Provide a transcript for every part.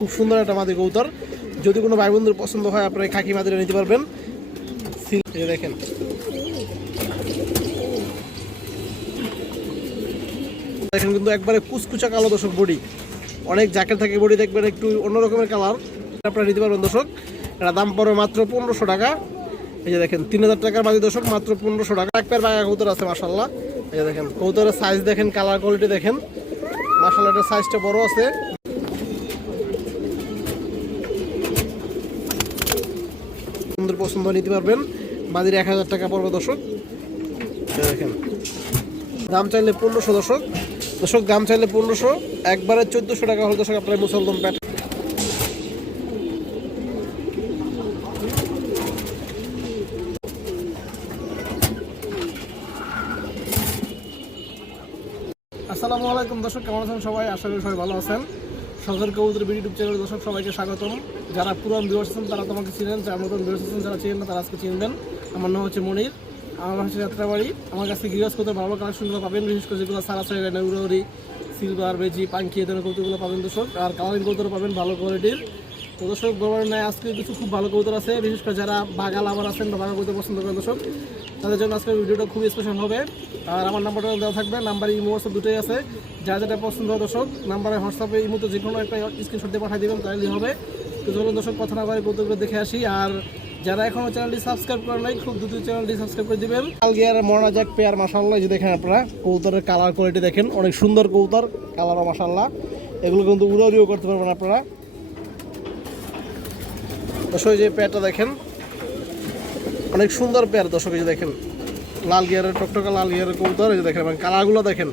খুব সুন্দর একটা মাদি কৌতর যদি কোনো ভাই বন্ধুর পছন্দ হয়, আপনারা খাকি মাদিটা নিতে পারবেন। দেখেন। দেখেন কিন্তু একবারে কুচকুচা কালো দর্শক বডি। অনেক জ্যাকেট থাকে বডি, দেখবেন একটু অন্য রকমের কালার। আপনারা নিতে পারবেন দর্শক। এটা দাম পড়বে মাত্র পনেরোশো টাকা। এই যে দেখেন, তিন হাজার টাকার বাদি দর্শক, মাত্র পনেরোশো টাকা। এক পেয়ার বাঘা কৌতর আছে মাসাল্লাহ এই যে দেখেন কৌতরের সাইজ দেখেন কালার কোয়ালিটি দেখেন। মাসাল্লাহ এটার সাইজটা বড় আছে। সুন্দর পছন্দ নিতে পারবেন। বাদির এক হাজার টাকা পড়বে দর্শক। দেখেন। দাম চাইলে পনেরোশো দর্শক। দর্শক, দাম চাইলে পনেরোশো। একবারে চোদ্দোশো টাকা হলে দর্শক আপনার মুসলদম প্যাট আসসালামু আলাইকুম দর্শক, কেমন আছেন সবাই? আশা করি সবাই ভালো আছেন। সজর কবুতর ইউটিউব চ্যানেল দর্শক সবাইকে স্বাগতম। যারা পুরান ভিউয়ার্স তারা তোমাকে চিনেন, যারা নতুন ভিউয়ার্স যারা চিনেন না, তারা আজকে চিনবেন। আমার নাম হচ্ছে মনির, আমার হচ্ছে যাত্রাবাড়ি। আমার কাছে গৃহস্থ কৌতর ভালো কালেকশনগুলো পাবেন, বিশেষ করে যেগুলো সারা সাইড নেউরি সিলভার, বেজি, পাঙ্কি এদের কৌতুকগুলো পাবেন দর্শক। আর কালারিং কৌতর পাবেন, ভালো কোয়ালিটির তো দর্শক নাই আজকে কিছু খুব ভালো কৌতর আছে, বিশেষ করে যারা বাগা লাভার আছেন বা বাগা কৌতর পছন্দ করেন দর্শক, তাদের জন্য আজকের ভিডিওটা খুব স্পেশাল হবে। আর আমার নাম্বারটা দেওয়া থাকবে নাম্বার ইমো হোয়াটসঅ্যাপ দুটোই আছে। যা যেটা পছন্দ হয় দর্শক নাম্বারে হোয়াটসঅ্যাপে ইমোতে যে কোনো একটা স্ক্রিনশট দিয়ে পাঠিয়ে দেবেন তাহলেই হবে। তো চলুন দর্শক কথা না বলে কৌতুকগুলো দেখে আসি। আর যারা এখনও চ্যানেলটি সাবস্ক্রাইব করে নাই, খুব দ্রুত চ্যানেলটি সাবস্ক্রাইব করে দিবেন। কালগিয়ার মরনা জ্যাক পেয়ার মাসাল্লাহ যে দেখেন আপনারা কৌতরের কালার কোয়ালিটি দেখেন, অনেক সুন্দর কৌতর কালারও মাসাল্লাহ এগুলো কিন্তু উড়াউড়িও করতে পারবেন আপনারা। দর্শক যে পেয়ারটা দেখেন, অনেক সুন্দর পেয়ার দর্শক যে দেখেন, লাল গিয়ারের, টকটকা লাল গিয়ারের কবুতর যে দেখেন, এবং কালারগুলো দেখেন,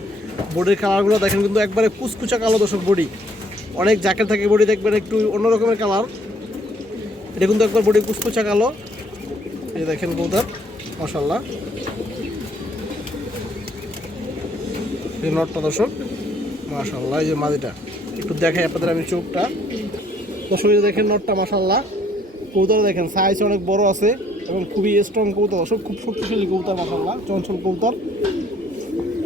বডির কালারগুলো দেখেন, কিন্তু একবারে কুচকুচা কালো দর্শক বডি। অনেক জ্যাকেট থাকে, বডি দেখবেন একটু অন্য রকমের কালার। এটা কিন্তু একবার বডি কুচকুচা কালো। এই দেখেন কবুতর মশাল্লাহ এই নটটা দর্শক মাশাল্লাহ এই যে মাদিটা। একটু দেখাই আপনাদের আমি চোখটা। দর্শক দেখেন নটটা মাশাল্লাহ কৌতার দেখেন সাইজ অনেক বড় আছে এবং খুবই স্ট্রং কৌতার দর্শক খুব শক্তিশালী কৌতার মাশাল্লাহ চঞ্চল কৌতার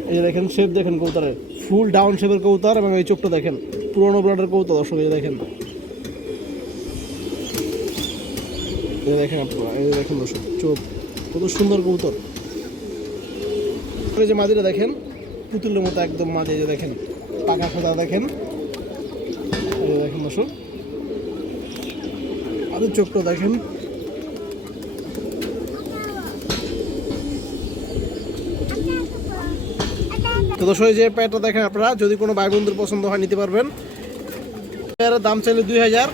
এই যে দেখেন শেপ দেখেন কৌতারের ফুল ডাউন শেপের কৌতার এবং এই চোখটা দেখেন, পুরোনো ব্লাডের কৌতার দর্শক, এই দেখেন। এই দেখেন আপনারা, এই দেখেন দর্শক, চোখ, কত সুন্দর কৌতর যে মাদিটা দেখেন, পুতুলের মতো একদম মাঝে যে দেখেন, পাকা খোদা দেখেন। এই দেখেন দর্শক। আরও চোখটা দেখেন। তো দর্শক যে প্যাটটা দেখেন আপনারা, যদি কোনো ভাই বন্ধুর পছন্দ হয় নিতে পারবেন। দাম চাইলে দুই হাজার,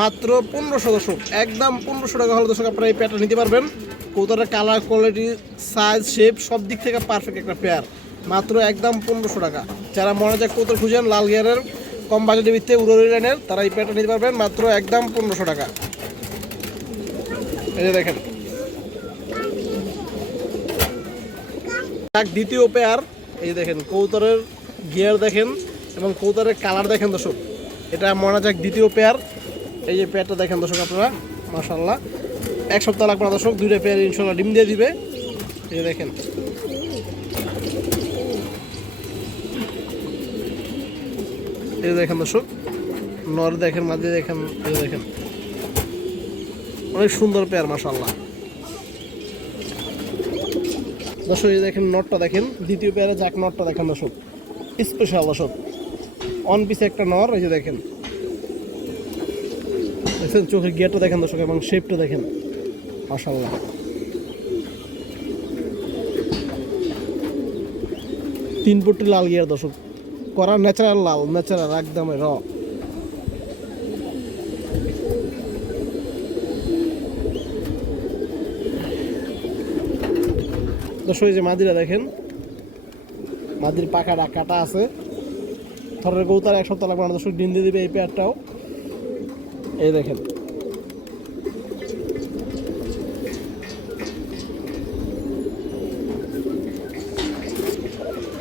মাত্র পনেরোশো দর্শক, একদম পনেরোশো টাকা হলে দর্শক আপনারা এই প্যাটটা নিতে পারবেন। কৌতরের কালার কোয়ালিটি সাইজ শেপ সব দিক থেকে পারফেক্ট একটা পেয়ার, মাত্র একদম পনেরোশো টাকা। যারা মনে যায় কৌতর খুঁজেন, লাল গিয়ারের কম বাজেটের ভিত্তিতে উড়ি লাইনের তারা এই প্যাটটা নিতে পারবেন মাত্র একদম পনেরোশো টাকা। এই যে দেখেন। দ্বিতীয় পেয়ার, এই যে দেখেন, কৌতরের গিয়ার দেখেন এবং কৌতরের কালার দেখেন দর্শক। এটা মনে যাক দ্বিতীয় পেয়ার। এই যে পেয়ারটা দেখেন দর্শক আপনারা মাশাল্লাহ এক সপ্তাহ লাগবে না দর্শক, দুইটা পেয়ার ইনশাল্লাহ ডিম দিয়ে দিবে। এই দেখেন। এই দেখেন দর্শক, নর দেখেন, মাঝে দেখেন, এই দেখেন। অনেক সুন্দর পেয়ার মাশাল্লাহ দর্শক, এই দেখেন নটটা দেখেন, দ্বিতীয় পেয়ারে যাক নটটা দেখেন দর্শক। স্পেশাল দর্শক। অন পিসে একটা নর, এই যে দেখেন। দেখছেন চোখের গিয়ারটা দেখেন দর্শক, এবং শেপটা দেখেন। মাশাল্লাহ তিন ফুটি লাল গিয়ার দর্শক। করা ন্যাচারাল লাল ন্যাচারাল একদম র দর্শক যে মাদিরা দেখেন, মাদির পাখাটা কাটা আছে। থরের গৌতার এক সপ্তাহ লাগবে না, দর্শক, ডিম দিয়ে দিবে এই পেয়ারটাও। এই দেখেন।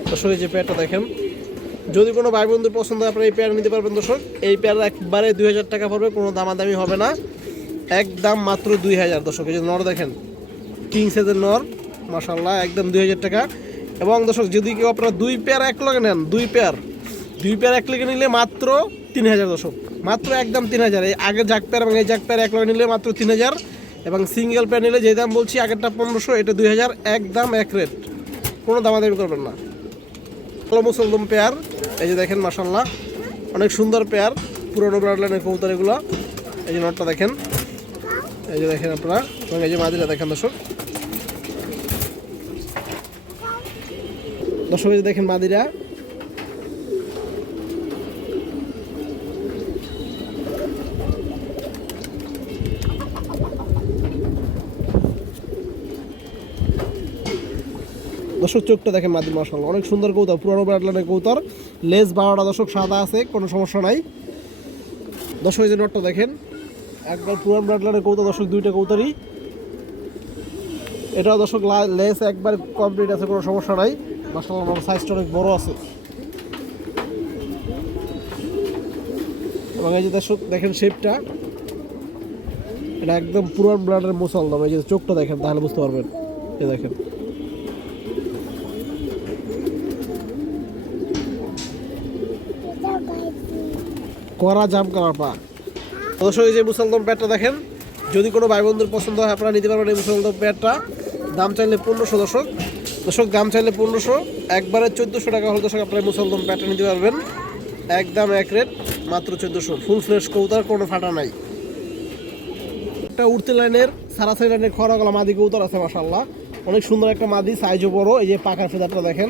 দর্শক যে পেয়ারটা দেখেন যদি কোনো ভাই বন্ধুর পছন্দ হয়, আপনারা এই পেয়ার নিতে পারবেন দর্শক। এই পেয়ার একবারে দুই হাজার টাকা পড়বে, কোনো দামাদামি হবে না। একদম মাত্র দুই হাজার দর্শক, এই যে নর দেখেন কিং সাইজের নর মাসাল্লাহ একদম দুই হাজার টাকা। এবং দর্শক, যদি কেউ আপনারা দুই পেয়ার এক লগে নেন, দুই পেয়ার দুই পেয়ার এক লগে নিলে মাত্র তিন হাজার দর্শক। মাত্র একদম তিন হাজার। এই আগের জাক পেয়ার এবং এই জাক পেয়ার এক লগে নিলে মাত্র তিন হাজার। এবং সিঙ্গেল পেয়ার নিলে যে দাম বলছি, আগেরটা পনেরোশো, এটা দুই হাজার এক দাম এক রেট কোনো দামাদামি করবেন না। ভালো মুসলদম পেয়ার। এই যে দেখেন মাসাল্লাহ অনেক সুন্দর পেয়ার, পুরোনো ব্রাডলাইনের কবুতর এগুলো। এই যে নটটা দেখেন। এই যে দেখেন আপনারা, এবং এই যে মাদিরা দেখেন দর্শক। দর্শক, এই যে দেখেন মাদিরা দর্শক চোখটা দেখেন মাদির মাসাল অনেক সুন্দর কৌতর পুরোনো ব্রাডলাইনের কৌতর লেস বারোটা দর্শক সাদা আছে, কোনো সমস্যা নাই। দর্শক, এই যে নটটা দেখেন একবার পুরান ব্রাডলাইনের কৌতর দর্শক, দুইটা কৌতরই এটাও দর্শক লেস একবার কমপ্লিট আছে, কোনো সমস্যা নাই। আমার সাইজটা অনেক বড় আছে। এবং এই যে দর্শক, দেখেন শেপটা এটা একদম পুরান ব্রাডের মুসলদম এই যে চোখটা দেখেন, তাহলে বুঝতে পারবেন। এই দেখেন। করা জাম করার পা অবশ্যই এই যে মুসলদম প্যাডটা দেখেন, যদি কোনো ভাই বন্ধুর পছন্দ হয়, আপনারা নিতে পারবেন এই মুসলদম প্যাডটা দাম চাইলে পনেরোশো দশক দশক দাম চাইলে পনেরোশো। একবারে চোদ্দোশো টাকা হলে দশক আপনারা মুসলদম প্যাডটা নিতে পারবেন। একদম এক রেট, মাত্র চোদ্দোশো। ফুল ফ্রেশ কৌতার, কোনো ফাটা নাই। একটা উড়তে লাইনের সারাসারি লাইনের খরা গলা মাদি কৌতর আছে মাসাল্লাহ অনেক সুন্দর একটা মাদি সাইজও বড়। এই যে পাখার ফেদারটা দেখেন।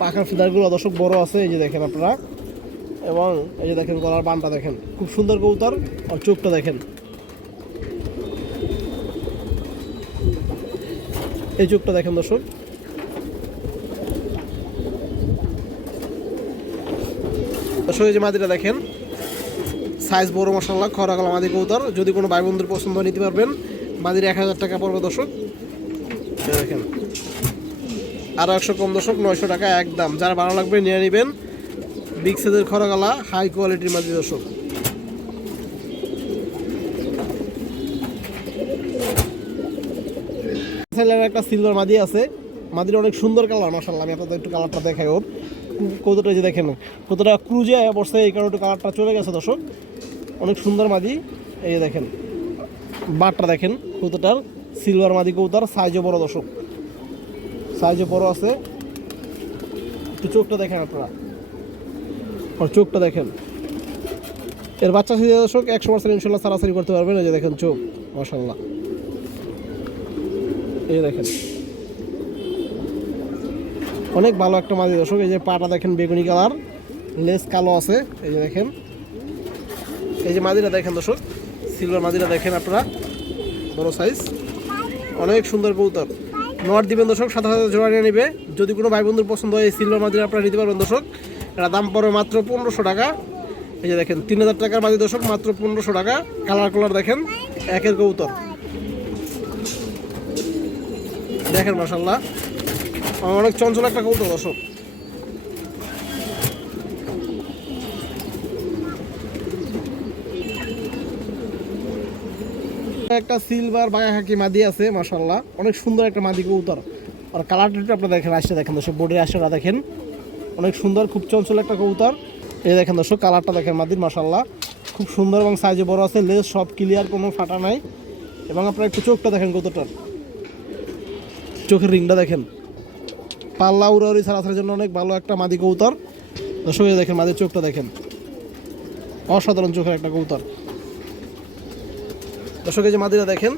পাখার ফেদারগুলো দর্শক, বড় আছে, এই যে দেখেন আপনারা। এবং এই যে দেখেন গলার বানটা দেখেন, খুব সুন্দর কবুতর আর চোখটা দেখেন। এই চোখটা দেখেন দর্শক। দর্শক, এই যে মাদিটা দেখেন সাইজ বড় মশলা খরা গলা মাদি কবুতর। যদি কোনো ভাই বন্ধুর পছন্দ নিতে পারবেন। মাদির এক হাজার টাকা পড়বে দর্শক। দেখেন আরও একশো কম দর্শক, নয়শো টাকা একদম। যারা ভালো লাগবে নিয়ে নেবেন। বিগ সাইজের খরগালা হাই কোয়ালিটির মাঝে দর্শক। একটা সিলভার মাদি আছে। মাদির অনেক সুন্দর কালার মাসাল্লাহ আমি আপনাদের একটু কালারটা দেখাই ওর। কতটা যে দেখেন, কতটা ক্রুজে বসে এই কারণে একটু কালারটা চলে গেছে দর্শক। অনেক সুন্দর মাদি। এই দেখেন বাটটা দেখেন কতটার সিলভার মাদি কৌতার সাইজও বড় দর্শক। সাইজও বড় আছে। একটু চোখটা দেখেন আপনারা। আর চোখটা দেখেন। এর বাচ্চা সাথে দর্শক, একশো পার্সেন্ট ইনশাল্লাহ সারাসারি করতে পারবেন এই যে দেখেন চোখ মাসাল্লাহ এই দেখেন। অনেক ভালো একটা মাদি দর্শক। এই যে পাটা দেখেন বেগুনি কালার, লেস কালো আছে। এই যে দেখেন। এই যে মাদিটা দেখেন দর্শক, সিলভার মাদিটা দেখেন আপনারা। বড় সাইজ অনেক সুন্দর কৌতর নট দিবেন দর্শক, সাথে সাথে জোড়া নিয়ে নিবে। যদি কোনো ভাই বন্ধুর পছন্দ হয় এই সিলভার মাদিরা আপনারা নিতে পারবেন দর্শক। এটা দাম পড়বে মাত্র পনেরোশো টাকা। এই যে দেখেন, তিন হাজার টাকার মাদি দর্শক, মাত্র পনেরোশো টাকা। কালার কালার দেখেন, একের কবুতর। দেখেন মাসাল্লাহ অনেক চঞ্চল একটা কবুতর, দর্শক। একটা সিলভার বাঘা খাকি মাদি আছে মাসাল্লাহ অনেক সুন্দর একটা মাদি কবুতর। আর কালারটা আপনারা দেখেন আসতে দেখেন, দর্শক বোর্ডের আসটা দেখেন। অনেক সুন্দর, খুব চঞ্চল একটা কবুতর। এই দেখেন দর্শক, কালারটা দেখেন মাদির মাসাল্লাহ খুব সুন্দর এবং সাইজে বড় আছে, লেজ সব ক্লিয়ার কোনো ফাটা নাই। এবং আপনার একটু চোখটা দেখেন কতটার চোখের রিংটা দেখেন। পাল্লা উড়াউড়ি ছাড়াছাড়ির জন্য অনেক ভালো একটা মাদি কবুতর। দর্শক দেখেন মাদির চোখটা দেখেন। অসাধারণ চোখের একটা কবুতর। দর্শক, এই যে মাদিরা দেখেন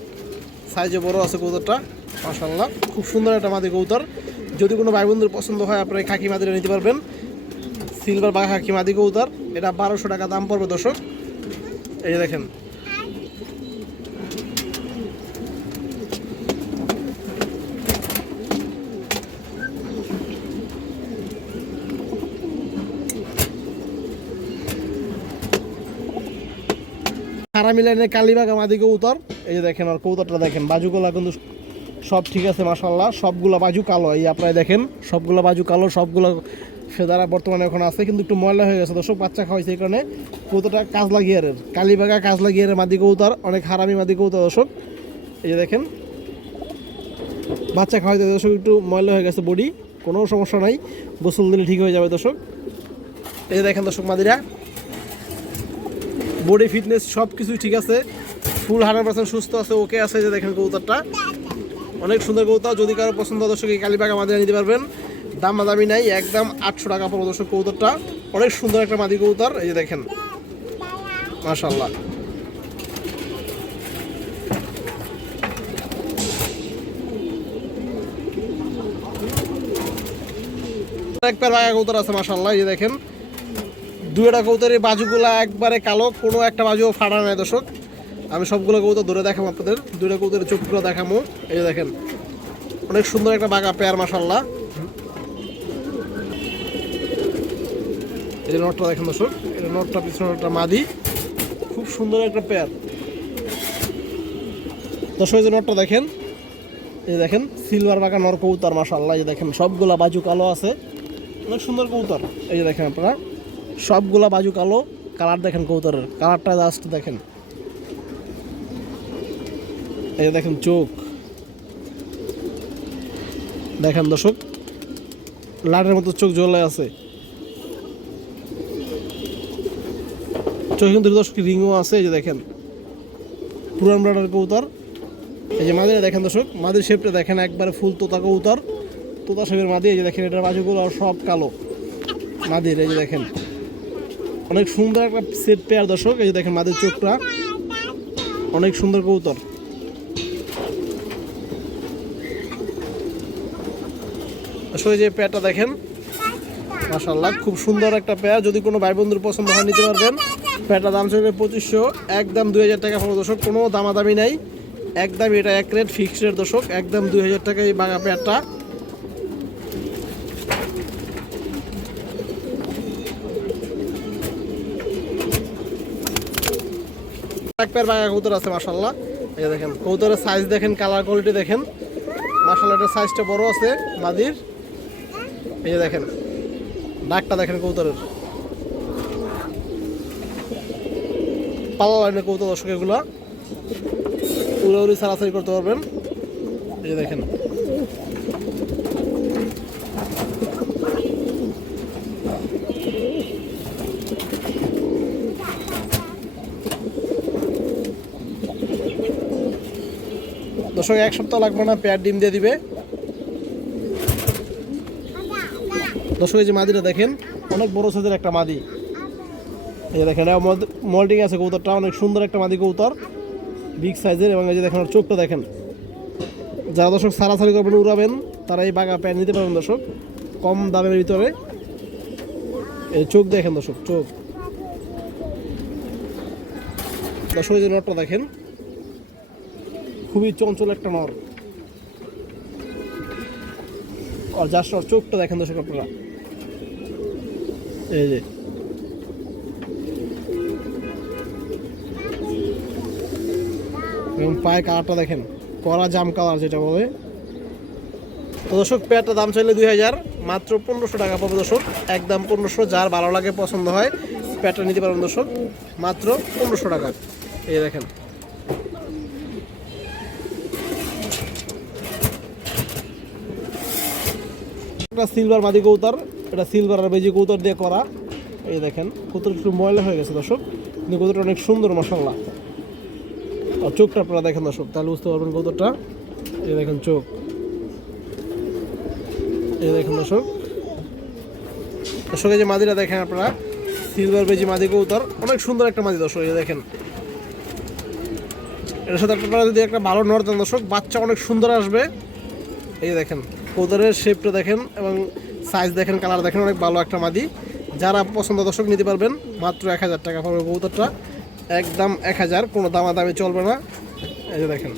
সাইজে বড় আছে কবুতরটা মাশাল্লাহ খুব সুন্দর একটা মাদি কবুতর। যদি কোনো ভাই বন্ধুর পছন্দ হয়, আপনারা খাকি মাদিরা নিতে পারবেন। সিলভার বা খাকি মাদি কবুতর। এটা বারোশো টাকা দাম পড়বে, দর্শক। এই দেখেন। সারা মিলাইনের কালীবাগা মাদি কবুতর। এই যে দেখেন, আর কৌতরটা দেখেন বাজুগুলা কিন্তু সব ঠিক আছে মাসাল্লাহ সবগুলো বাজু কালো, এই আপনারা দেখেন। সবগুলো বাজু কালো, সবগুলো ফেদারা বর্তমানে এখন আছে, কিন্তু একটু ময়লা হয়ে গেছে। দর্শক, বাচ্চা খাওয়াইছে এই কারণে কবুতরটা কাজলা গিয়ারের, কালীবাগা কাজলা গিয়ারের মাদি কৌতার অনেক হারামি মাদি কৌতা দর্শক। এই যে দেখেন, বাচ্চা খাওয়াইতে দর্শক, একটু ময়লা হয়ে গেছে বডি, কোনো সমস্যা নাই, গোসল দিলে ঠিক হয়ে যাবে, দর্শক। এই যে দেখেন, দর্শক, মাদিরা, বডি ফিটনেস সব কিছুই ঠিক আছে, ফুল হান্ড্রেড পার্সেন্ট সুস্থ আছে, ওকে আছে যে দেখেন কবুতরটা। অনেক সুন্দর কবুতর। যদি কারও পছন্দ দর্শক, এই কালীবাগ আমাদের নিতে পারবেন। দাম দামি নাই, একদম আটশো টাকা পড়ো দর্শক কবুতরটা। অনেক সুন্দর একটা মাদি কবুতর, এই যে দেখেন। মাশাল্লাহ এক পেয়ার বাঘা কবুতর আছে মাশাল্লাহ এই দেখেন। দুইটা কবুতরের বাজুগুলা একবারে কালো, কোনো একটা বাজুও ফাটা নাই দর্শক। আমি সবগুলো কবুতর ধরে দেখাবো আপনাদের। দুইটা কবুতরের চোখগুলো দেখাবো। এই যে দেখেন, অনেক সুন্দর একটা বাঘা পেয়ার মাশাল্লাহ এই যে নটটা দেখেন দর্শক এটা নটটা পিছনে একটা মাদি। খুব সুন্দর একটা পেয়ার। দর্শক, এই যে নটটা দেখেন, এই দেখেন, সিলভার বাঘা নর কবুতর মাশাল্লাহ এই দেখেন, সবগুলা বাজু কালো আছে। অনেক সুন্দর কবুতর। এই যে দেখেন আপনারা, সবগুলা বাজু কালো কালার দেখেন কবুতরের। কালারটা জাস্ট দেখেন। এই দেখেন চোখ। দেখেন দর্শক লাটের মতো চোখ জ্বলে আছে। চোখে কিন্তু দর্শক রিংও আছে, এই যে দেখেন। পুরান ব্রাডার কবুতর। এই যে মাদিরা দেখেন দর্শক, মাদির শেপটা দেখেন একবারে ফুল তোতা কবুতর। তোতা শেপের মাদি, এই যে দেখেন, এটার বাজুগুলো সব কালো। মাদির, এই যে দেখেন। অনেক সুন্দর একটা সেট পেয়ার দর্শক, এই যে দেখেন মাদির চোখটা। অনেক সুন্দর কবুতর। আসলে যে পেয়ারটা দেখেন মাশাল্লাহ খুব সুন্দর একটা পেয়ার যদি কোনো ভাই বন্ধুর পছন্দ হয়, নিতে পারবেন। পেয়ারটা দাম চলবে পঁচিশশো। একদম দুই হাজার টাকা পড়ো দর্শক, কোনো দামাদামি নাই। একদম এটা এক রেট ফিক্সড রেট, দর্শক, একদম দুই হাজার টাকা এই বাঘা পেয়ারটা এক পেয়ার বাঘা কবুতর আছে মাশাল্লাহ এই দেখেন, কবুতরের সাইজ দেখেন কালার কোয়ালিটি দেখেন। মাশাল্লাহ এটার সাইজটা বড় আছে, মাদির। এই যে দেখেন ডাকটা দেখেন কবুতরের। পাল্লা লাইনের কবুতর দর্শক এগুলো। উড়াউড়ি সারাসারি করতে পারবেন। এই যে দেখেন। দর্শক, এক সপ্তাহ লাগবে না, পেয়ার ডিম দিয়ে দিবে। দর্শক, এই যে মাদিটা দেখেন, অনেক বড় সাইজের একটা মাদি। এই দেখেন মল্টিং আছে কবুতরটা, অনেক সুন্দর একটা মাদি কবুতর বিগ সাইজের এবং এই যে দেখেন, চোখটা দেখেন। যারা দর্শক সারাসারি করবেন, উড়াবেন, তারা এই বাঘা প্যান্ট নিতে পারবেন দর্শক, কম দামের ভিতরে। এই চোখ দেখেন দর্শক, চোখ। দর্শক, এই যে নটটা দেখেন, খুবই চঞ্চল একটা নর। আর যার চোখটা দেখেন দর্শক আপনারা। এই যে। এবং পায়ে কালারটা দেখেন, কড়া জাম কালার যেটা বলে। তো দর্শক পেয়ারটা দাম চাইলে দুই হাজার, মাত্র পনেরোশো টাকা পাবে দর্শক। একদম পনেরোশো, যার ভালো লাগে, পছন্দ হয়, পেয়ারটা নিতে পারবেন দর্শক। মাত্র পনেরোশো টাকা। এই দেখেন। সিলভার মাদি কৌতার এটা সিলভার আর বেজি কৌতার দিয়ে করা। এই দেখেন কৌতার একটু ময়লা হয়ে গেছে, দর্শক। কিন্তু কৌতারটা অনেক সুন্দর মশাল্লা আর চোখটা আপনারা দেখেন, দর্শক, তাহলে বুঝতে পারবেন কৌতারটা এই দেখেন চোখ। এই দেখেন, দর্শক। দর্শক, এই যে মাদিরা দেখেন আপনারা সিলভার বেজি মাদি কৌতার অনেক সুন্দর একটা মাদি, দর্শক, এই দেখেন। এটার সাথে আপনারা যদি একটা ভালো নর দেন দর্শক, বাচ্চা অনেক সুন্দর আসবে। এই দেখেন কৌতারের শেপটা দেখেন, এবং সাইজ দেখেন কালার দেখেন, অনেক ভালো একটা মাদি। যারা পছন্দ দর্শক নিতে পারবেন, মাত্র এক হাজার টাকা পাবে বহুতটা একদম এক হাজার, কোনো দামাদামি চলবে না। এই যে দেখেন।